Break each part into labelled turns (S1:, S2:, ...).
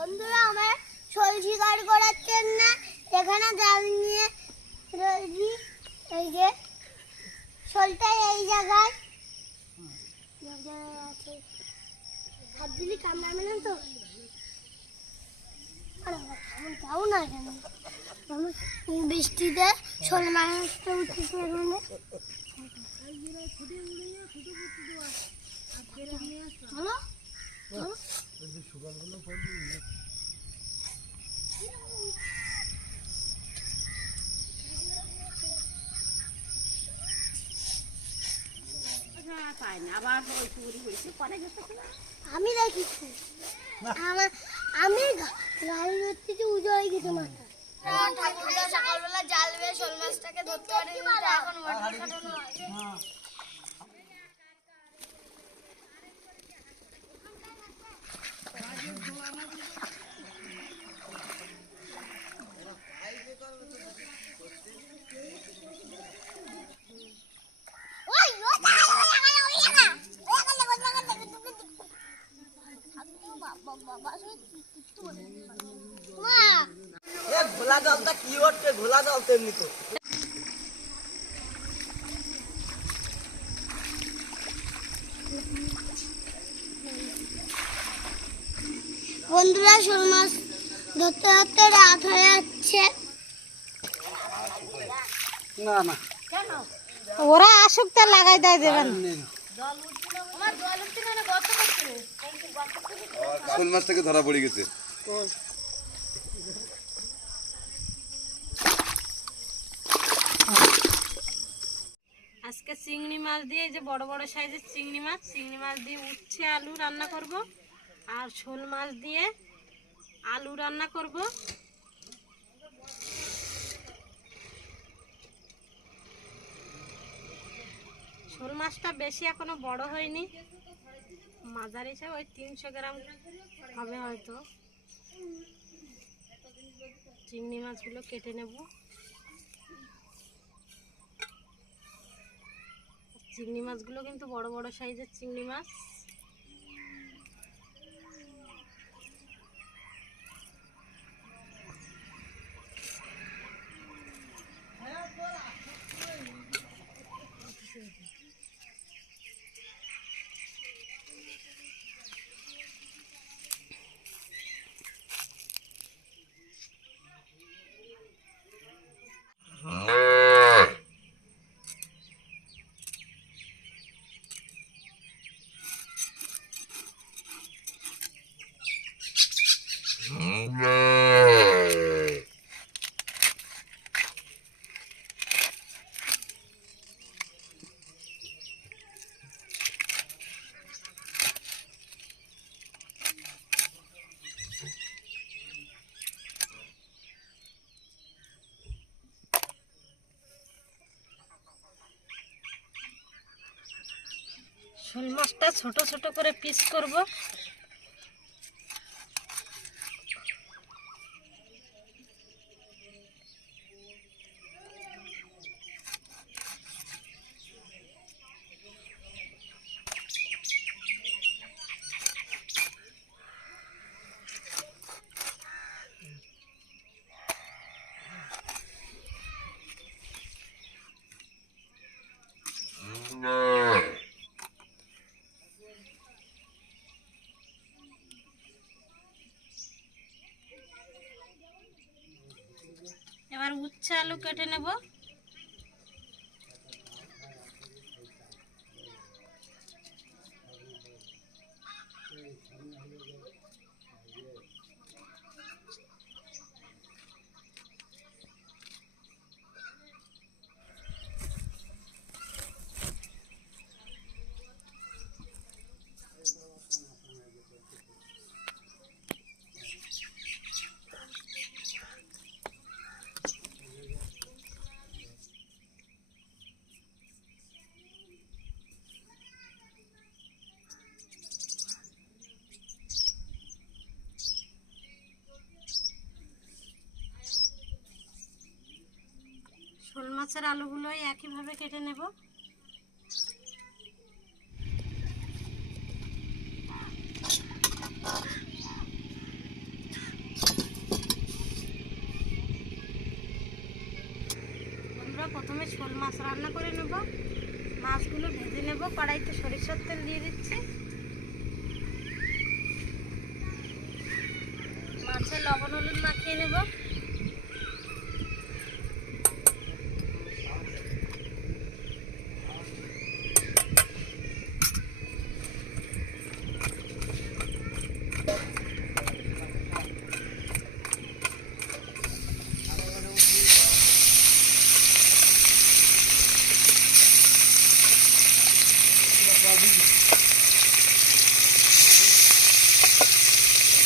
S1: বন্ধুরা আমরা শোল শিকার করার জন্য এখানে জাল নিয়ে রয়েছি। এই যে শোলটা এই জায়গায়। আছে হাত দিলি ক্যামেরাম্যান তো? আরে বাবা, না এখানে বৃষ্টিতে শোল মাছটা উঠেছে এখানে। চলো চলো আমি দেখেছি। আমার আমি গা- গাড়ি ধরতে যে উজো হয়ে গেছে মাথা। সকালবেলা জাল বেয়ে শোল মাছটাকে ধরতে পারে এখন মটর কাটানো আছে ওই ও দাঁড়া ওই আগা ওই আগা ওই আগা লাগো লাগা লাগা বাবা বাবা মা
S2: এ ঘোলা জলটা কি হচ্ছে? ঘোলা জল তেমনি তো
S1: বন্ধুরা শোল মাছ ধরতে ধরতে রাত হয়ে যাচ্ছে।
S2: না না।
S3: ওরা আসুক তা লাগাই দেয় দেবেন।
S4: শোল মাছ থেকে ধরা পড়ে গেছে
S3: আজকে চিংড়ি মাছ দিয়ে যে বড় বড় সাইজের চিংড়ি মাছ চিংড়ি মাছ দিয়ে উচ্ছে আলু রান্না করব। আর শোল মাছ দিয়ে আলু রান্না করব। শোল মাছটা বেশি এখনও বড় হয়নি। মাজার হিসাবে ওই তিনশো গ্রাম হবে হয়তো। চিংড়ি মাছগুলো কেটে নেব। চিংড়ি মাছগুলো কিন্তু বড় বড় সাইজের চিংড়ি মাছ। শোল মাছটা ছোট ছোট করে পিস করব। এবার উচ্ছে আলু কেটে নেব। মোচার আলুগুলোই একইভাবে কেটে নেব। বন্ধুরা, প্রথমে শোল মাছ রান্না করে নেব। মাছগুলো ভেজে নেব। কড়াইতে সরিষার তেল দিয়ে দিচ্ছি। মাছের লবণ হলুদ মাখিয়ে নেব।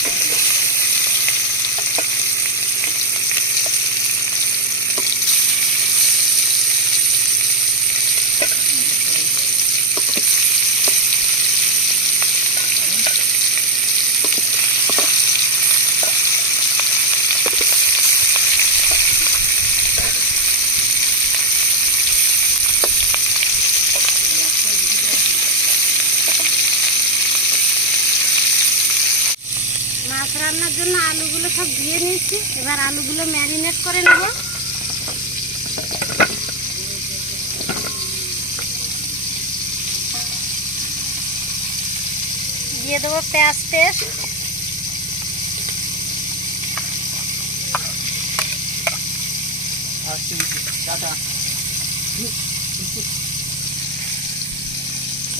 S3: Thank you. আলুগুলো সব দিয়ে নিয়েছি। এবার আলুগুলো ম্যারিনেট করে নেব। দিয়ে দেবো পেঁয়াজ পেস্ট।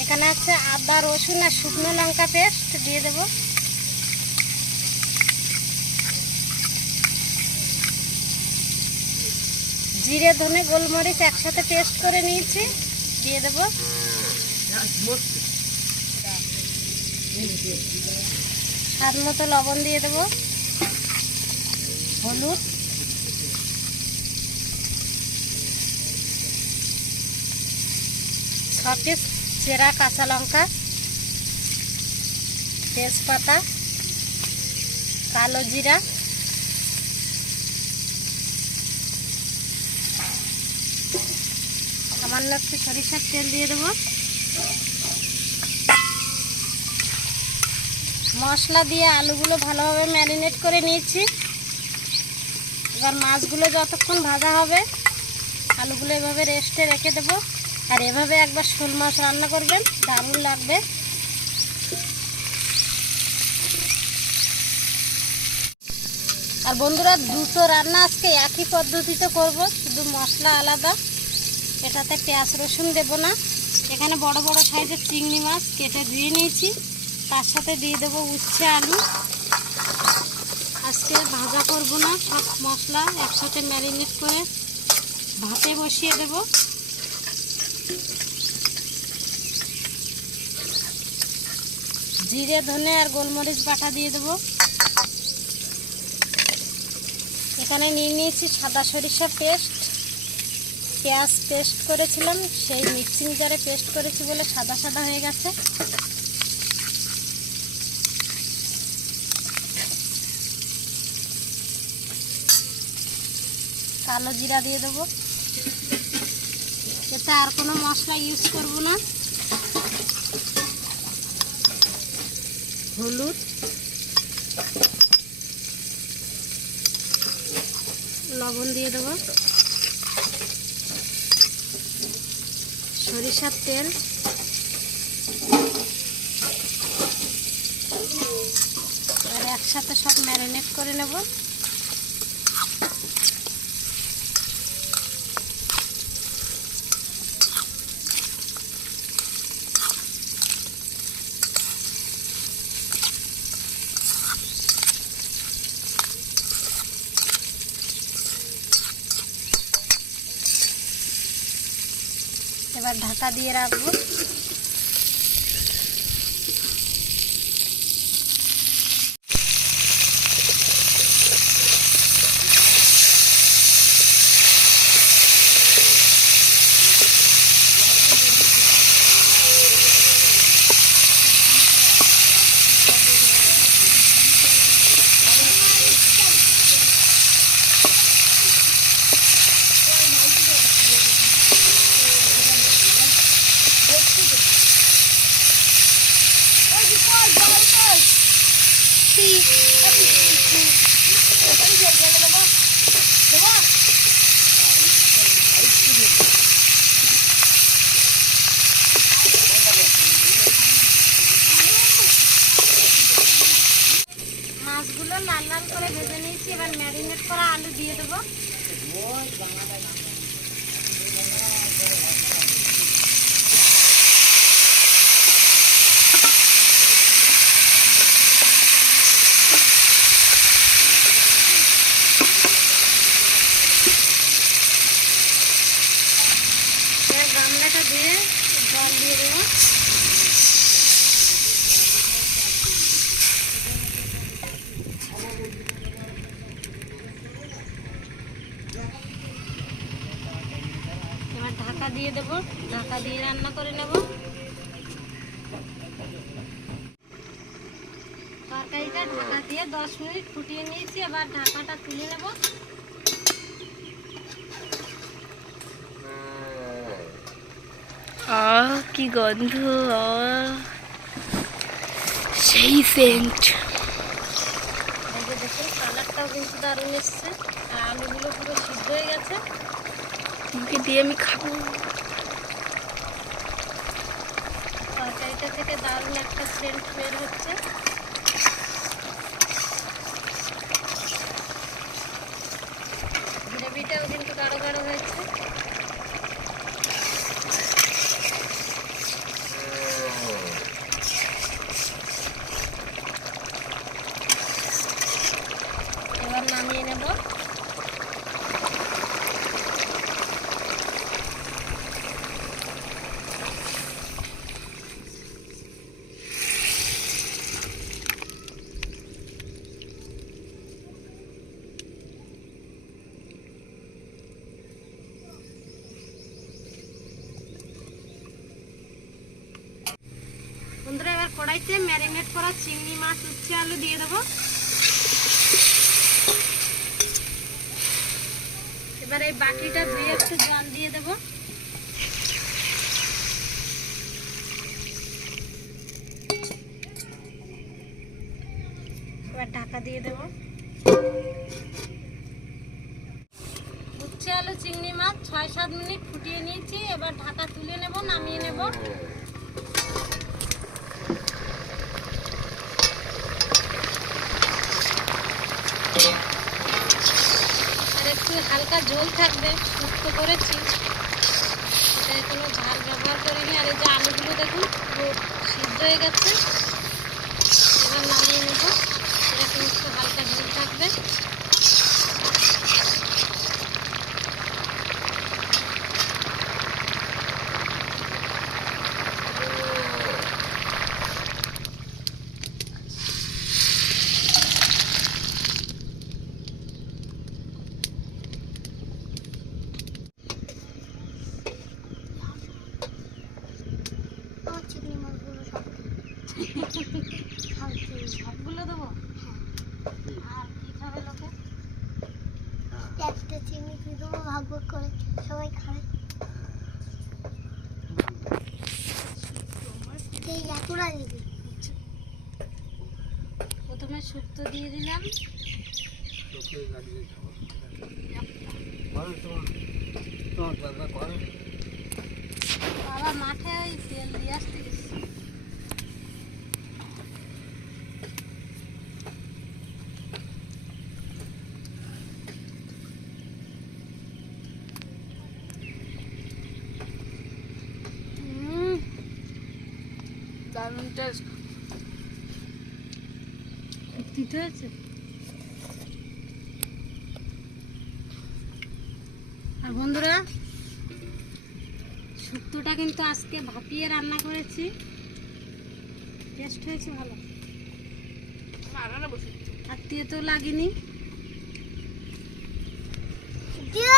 S3: এখানে আছে আদা রসুন আর শুকনো লঙ্কা পেস্ট। দিয়ে দেবো। জিরে, ধনে, গোলমরিচ একসাথে পেস্ট করে নিয়েছি। দিয়ে দেবো। স্বাদ মতো লবণ দিয়ে দেবো। হলুদ। ছ পিস চেরা কাঁচা লঙ্কা। তেজপাতা। কালো জিরা। সামান্য একটু সরিষার তেল দিয়ে দেবো। মশলা দিয়ে আলুগুলো ভালোভাবে ম্যারিনেট করে নিয়েছি। এবার মাছগুলো যতক্ষণ ভাজা হবে, আলুগুলো এভাবে রেস্টে রেখে দেবো। আর এভাবে একবার শোল মাছ রান্না করবেন, দারুণ লাগবে। আর বন্ধুরা, দুটো রান্না আজকে একই পদ্ধতিতে করব, শুধু মশলা আলাদা। এটাতে পেঁয়াজ রসুন দেবো না। এখানে বড় বড় সাইজের চিংড়ি মাছ কেটে ধুয়ে নিয়েছি। তার সাথে দিয়ে দেবো উচ্ছে আলু। আজকে ভাজা করব না, সব মশলা একসাথে ম্যারিনেট করে ভাতে বসিয়ে দেব। জিরে, ধনে আর গোলমরিচ বাটা দিয়ে দেবো। এখানে নিয়ে নিয়েছি সাদা সরিষা পেস্ট। পেঁয়াজ পেস্ট করেছিলাম, সেই মিক্সিং জারে পেস্ট করেছি বলে সাদা সাদা হয়ে গেছে। কালো জিরা দিয়ে দেবো। এতে আর কোনো মশলা ইউজ করব না। হলুদ, লবণ দিয়ে দেবো। সরিষার তেল। একসাথে সব ম্যারিনেট করে নেব। এবার ঢাকা লাল করে ভেজে নিয়েছি এবার ম্যারিনেট করা আলু দিয়ে দেবো এবার গামলাটা দিয়ে জল দিয়ে দেবো এবার ঢাকা দিয়ে দেবো ঢাকা দিয়ে রান্না করে নেব। তরকারিটা ঢাকা দিয়ে দশ মিনিট ফুটিয়ে নিয়েছি এবার ঢাকাটা তুলে নেব।
S5: কি গন্ধ সেই সেন্ট
S3: দেখুন কালারটাও কিন্তু দারুণ এসছে আর আলুগুলো পুরো সিদ্ধ হয়ে গেছে।
S5: মুখে দিয়ে আমি খাব।
S3: থেকে দারুণ একটা সেন্ট বের হচ্ছে গ্রেভিটাও কিন্তু গাঢ় গাঢ় হয়েছে এবার নামিয়ে নেব বন্ধুরা এবার কড়াইতে ম্যারিনেট করা চিংড়ি মাছ, উচ্ছে, আলু দিয়ে দেবো। এবার এই বাটিটা ধুয়ে একটু জল দিয়ে দেবো। এবার ঢাকা দিয়ে দেবো। উচ্ছে, আলু, চিংড়ি মাছ ছয়, সাত মিনিট ফুটিয়ে নিয়েছি। এবার ঢাকা তুলে নেব, নামিয়ে নেব আর একটু হালকা জল থাকবে শুক্তো করেছি। এটায় কোনো ঝাল ব্যবহার করিনি। আর এই যে আলুগুলো দেখুন সিদ্ধ হয়ে গেছে। এবার নামিয়ে নেব। এরকম একটু হালকা জল থাকবে
S1: আমার চিংড়ি মাছগুলো সব খাওয়াচ্ছি।
S3: সবগুলো দেবো আর কি খাবে লোকে
S1: একটা চিংড়ি দিয়ে দেবো ভাগ ভাগ করে সবাই খাবে এই এতটা দিবি
S3: প্রথমে শুক্তো দিয়ে দিলাম। বাবা মাঠে ওই তেল দিয়ে আসতে আর বন্ধুরা শুক্তোটা কিন্তু আজকে ভাপিয়ে রান্না করেছি। টেস্ট হয়েছে ভালো। আর দিয়ে তো লাগেনি।
S1: দিয়ে।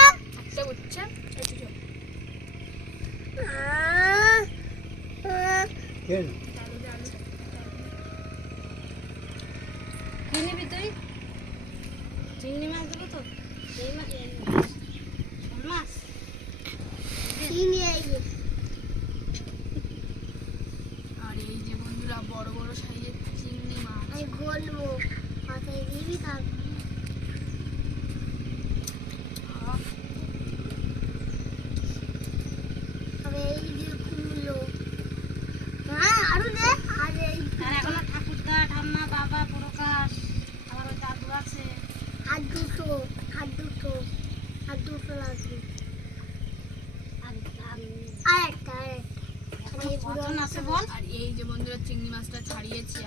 S3: চিংড়ি মাছটা ছাড়িয়েছি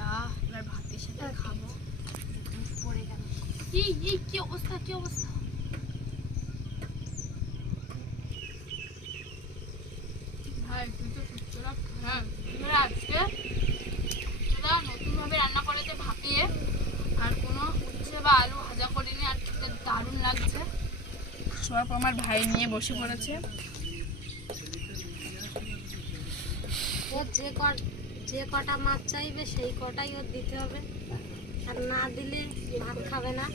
S1: কি
S5: অবস্থা ভাই তুই তো হ্যাঁ রান্না আর কোনো বা আলু ভাজা আর লাগছে। সব আমার ভাই নিয়ে বসে পড়েছে।
S3: যে যে কটা মাছ চাইবে সেই কটাই ওর দিতে হবে। আর না দিলে ভাত খাবে না।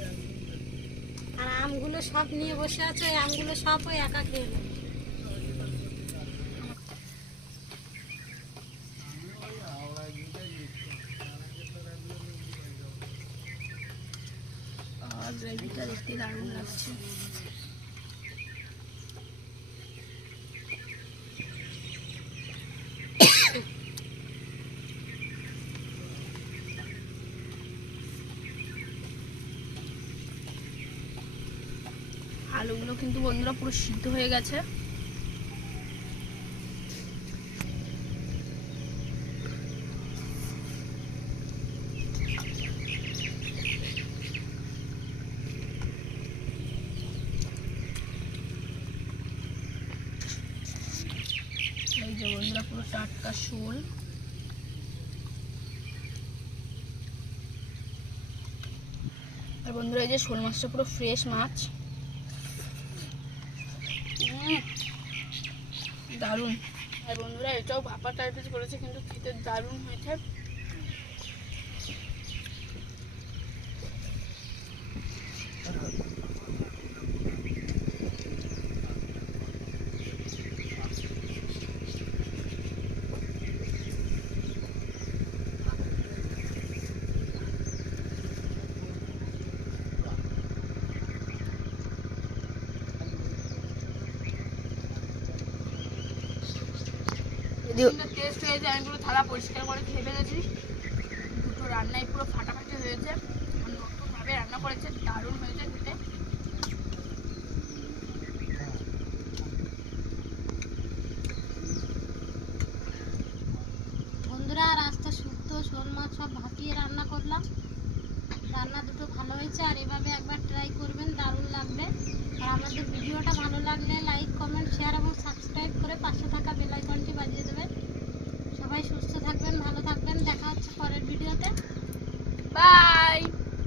S3: আর আমগুলো সব নিয়ে বসে আছে, ওই আমগুলো সব ওই একা খেয়ে নেবে।
S5: দেখতে দারুণ লাগছে। আলুগুলো কিন্তু বন্ধুরা পুরো সিদ্ধ হয়ে গেছে। এই যে বন্ধুরা পুরো টাটকা শোল। আর বন্ধুরা এই যে শোল মাছটা পুরো ফ্রেশ মাছ। দারুণ। আর বন্ধুরা এটাও ভাপা টাইপের করেছে কিন্তু খেতে দারুণ হয়েছে। ফেলেছি দুটো রান্নাই পুরো ফাটাফাটি হয়েছে। নতুনভাবে রান্না করেছে দারুণ হয়েছে।